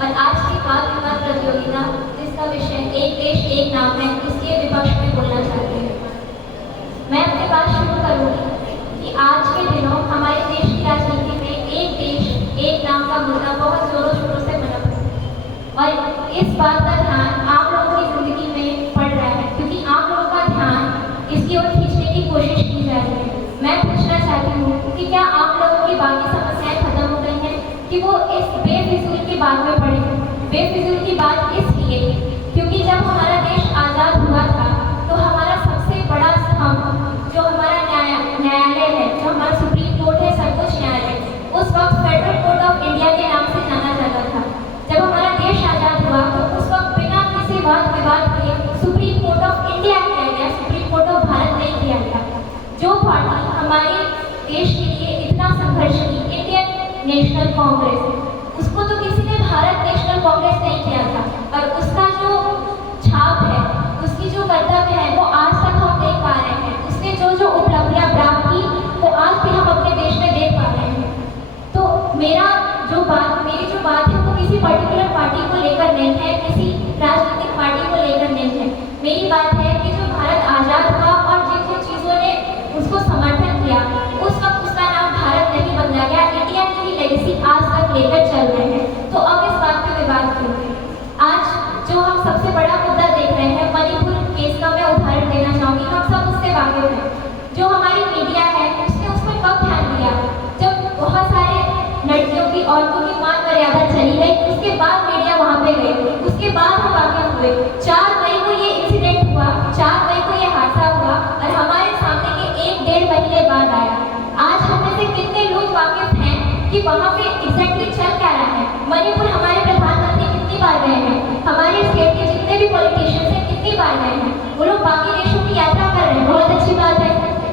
और आज की वाद विवाद प्रतियोगिता जिसका विषय एक देश एक नाम है, इसके विपक्ष में बोलना चाहती हूँ। मैं अपनी बात शुरू करूँगी कि आज के दिनों हमारे देश की राजनीति में एक देश एक नाम का मुद्दा बहुत जोरों शोरों से बना हुआ है और इस बात का ध्यान आम लोगों की जिंदगी में पड़ रहा है, क्योंकि आम लोगों का ध्यान इसकी ओर खींचने की कोशिश की जा रही है। मैं पूछना चाहती हूँ कि क्या आम लोगों की बाकी समस्याएं खत्म हो गई हैं कि वो इस बेफिजूल की बात में पड़े। बेफिजूल की बात इसलिए क्योंकि जब हमारा देश आज़ाद हुआ था तो हमारा सबसे बड़ा स्तंभ जो हमारा न्यायालय है, जो हमारा सुप्रीम कोर्ट है, सर्वोच्च न्यायालय, उस वक्त फेडरल कोर्ट ऑफ इंडिया के नाम से जाना जाता था। जब हमारा देश आज़ाद हुआ तो उस वक्त बिना किसी वाद विवाद के सुप्रीम कोर्ट ऑफ इंडिया किया गया, सुप्रीम कोर्ट ऑफ भारत नहीं किया गया। जो पार्टी हमारे देश के लिए इतना संघर्ष की, इंडियन नेशनल कांग्रेस, उसको तो किसी ने भारत नेशनल कांग्रेस नहीं किया था, और उसका जो छाप है, उसकी जो कर्तव्य है, वो आज तक हम देख पा रहे हैं। उसने जो जो उपलब्धियां प्राप्त की वो आज भी हम अपने देश में देख पा रहे हैं। तो मेरी जो बात है वो किसी पर्टिकुलर पार्टी को लेकर नहीं है, किसी राजनीतिक पार्टी को लेकर नहीं है। मेरी बात है कि जो भारत आज़ाद हुआ और जिन जिन चीज़ों ने उसको समर्थन किया, उस वक्त उसका नाम भारत नहीं बदला गया। इंडिया की ही लेगेसी आज तक लेकर चल रहे हैं। तो अब इस बात पे विवाद क्यों? आज जो हम सबसे बड़ा मुद्दा देख रहे हैं, मणिपुर केस का मैं उदाहरण देना चाहूँगी। हम सब उससे वाकिफ हैं। जो हमारी मीडिया है उसने उस पर कब ध्यान दिया? जब बहुत सारे लड़कियों की, औरतों की मान मर्यादा चली गई, उसके बाद मीडिया वहाँ पे गई, उसके बाद हम वाकिफ हुए। 4 मई को ये इंसिडेंट हुआ, 4 मई को ये हादसा हुआ और हमारे सामने के 1-1.5 महीने बाद आया। आज हम में से कितने लोग वाकिफ हैं कि वहाँ पे एग्जैक्टली चल क्या रहा है? मणिपुर हमारे प्रधानमंत्री कितनी बार गए हैं, हमारे स्टेट के जितने भी पॉलिटिशियंस हैं कितनी बार गए हैं, वो लोग बाकी देशों की यात्रा कर रहे हैं। बहुत अच्छी बात है।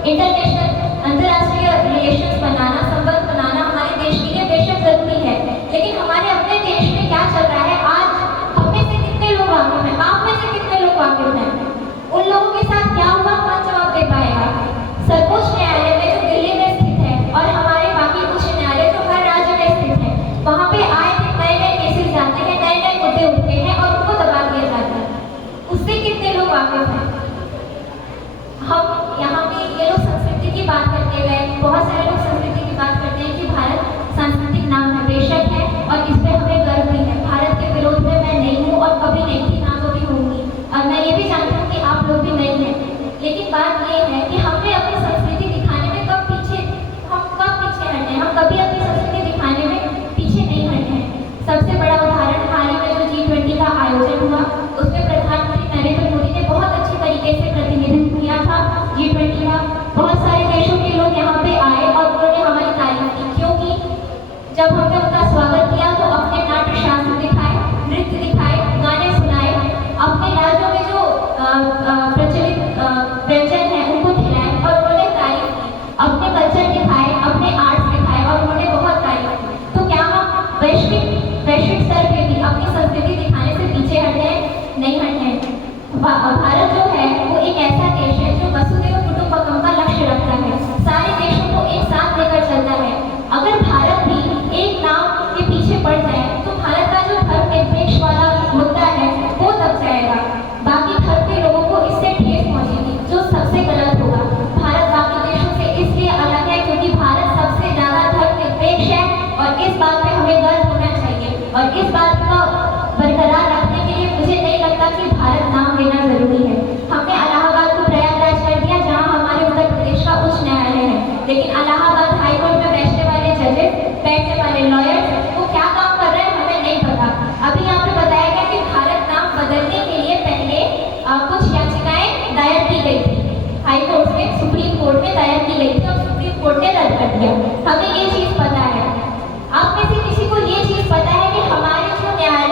इंटरनेशनल, अंतर्राष्ट्रीय रिलेशंस बनाना, संबंध बनाना हमारे देश के लिए बेशक जरूरी है, लेकिन हमारे अपने देश में क्या चल रहा है आज हम में से कितने लोग वाकिफ हैं? आप में से कितने लोग वाकिफ हैं? उन लोगों के साथ क्या हुआ, कौन जवाब दे पाएगा? सर्वोच्च न्यायालय में जो दिल्ली में स्थित है और हमारे बाकी उच्च न्यायालय जो हर राज्य में स्थित है, वहाँ पे आए दिन नए-नए केसेस जाते हैं, नए-नए मुद्दे उठते हैं और उनको दबा दिया जाता है। उससे कितने लोग वाकिफ हैं? हम यहाँ पे ये लोग संस्कृति की बात करते हुए, बहुत सारे लोग संस्कृति की बात करते हैं कि भारत सांस्कृतिक नाम है, बेशक है और इस पर हमें गर्व भी है। भारत के विरोध में मैं नहीं हूँ और कभी नहीं थी, ना कभी होंगी, और मैं ये भी जानती हूँ कि आप लोग भी नहीं हैं। लेकिन बात ये है कि हमें अपनी संस्कृति दिखाने में हम कब पीछे हटे हैं? हम कभी अपनी संस्कृति दिखाने में पीछे नहीं हटे हैं। सबसे बड़ा उदाहरण हाल ही में जो G20 का आयोजन हुआ, उसमें प्रधानमंत्री नरेंद्र मोदी ने बहुत अच्छी तरीके से प्रतिनिधित्व किया था G20 का। बहुत सारे देशों के लोग यहाँ पे आए और उन्होंने हमारी तारीफ की, क्योंकि जब हमने उनका स्वागत किया तो अपने नाट्य शास्त्र दिखाए, नृत्य दिखाए, गाने सुनाए, अपने राज्यों में जो प्रचलित व्यंजन है उनको खिलाए और उन्होंने तारीफ की, अपने कल्चर दिखाए, अपने आर्ट्स दिखाए और उन्होंने बहुत तारीफ की। तो क्या हम वैश्विक स्तर पे भी अपनी संस्कृति दिखाने से पीछे हटे हैं? नहीं हटे हैं। भारत जो है वो एक ऐसा देश है जो वसुधैव कुटुंबकम का लक्ष्य रखता है, सारे देशों को एक साथ लेकर चलता है। अगर भारत भी एक नाम के पीछे पड़ जाए तो भारत का जो धर्मनिरपेक्ष वाला मुद्दा है वो दब जाएगा, बाकी धर्म के लोगों को इससे ठेस पहुंचेगी, जो सबसे गलत होगा। भारत बाकी देशों से इसलिए अलग है क्योंकि भारत सबसे ज्यादा धर्मनिरपेक्ष है और इस बात पे हमें गर्व होना चाहिए। और इस बात को बरकरार रखने के लिए मुझे नहीं लगता कि भारत नाम लेना जरूरी है। हमने इलाहाबाद को प्रयागराज कर दिया, जहाँ हमारे उत्तर प्रदेश का उच्च न्यायालय है, लेकिन इलाहाबाद हाईकोर्ट में बैठने वाले जजेस, बैठने वाले लॉयर्स, वो क्या काम कर रहे हैं हमें नहीं पता। अभी यहाँ पे बताया गया कि भारत नाम बदलने के लिए पहले कुछ याचिकाएं दायर की गई थी, हाईकोर्ट में, सुप्रीम कोर्ट में दायर की गई थी और सुप्रीम कोर्ट ने रद्द कर दिया। हमें ये चीज़ पता है। आप में से किसी को ये चीज़ पता है कि हमारे जो न्यायालय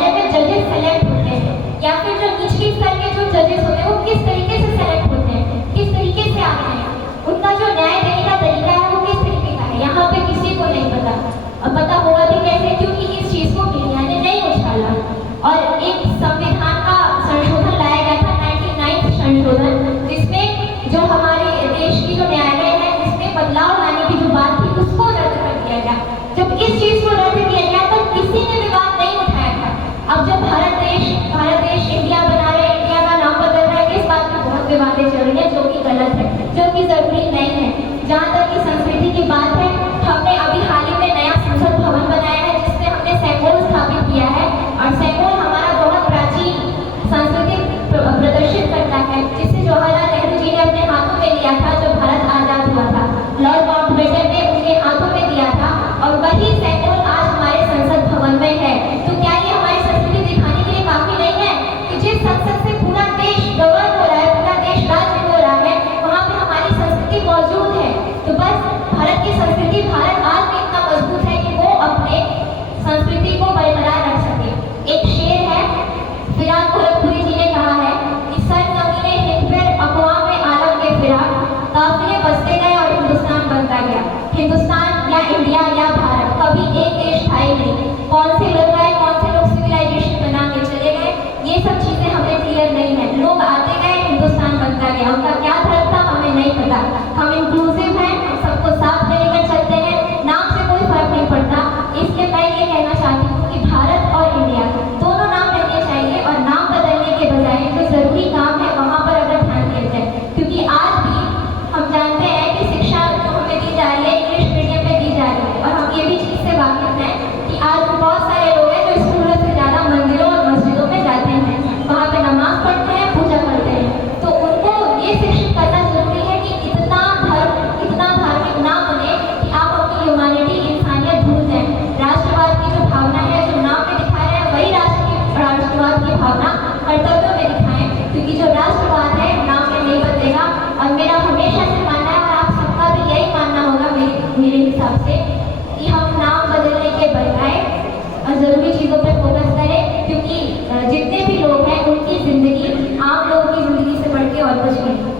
बजे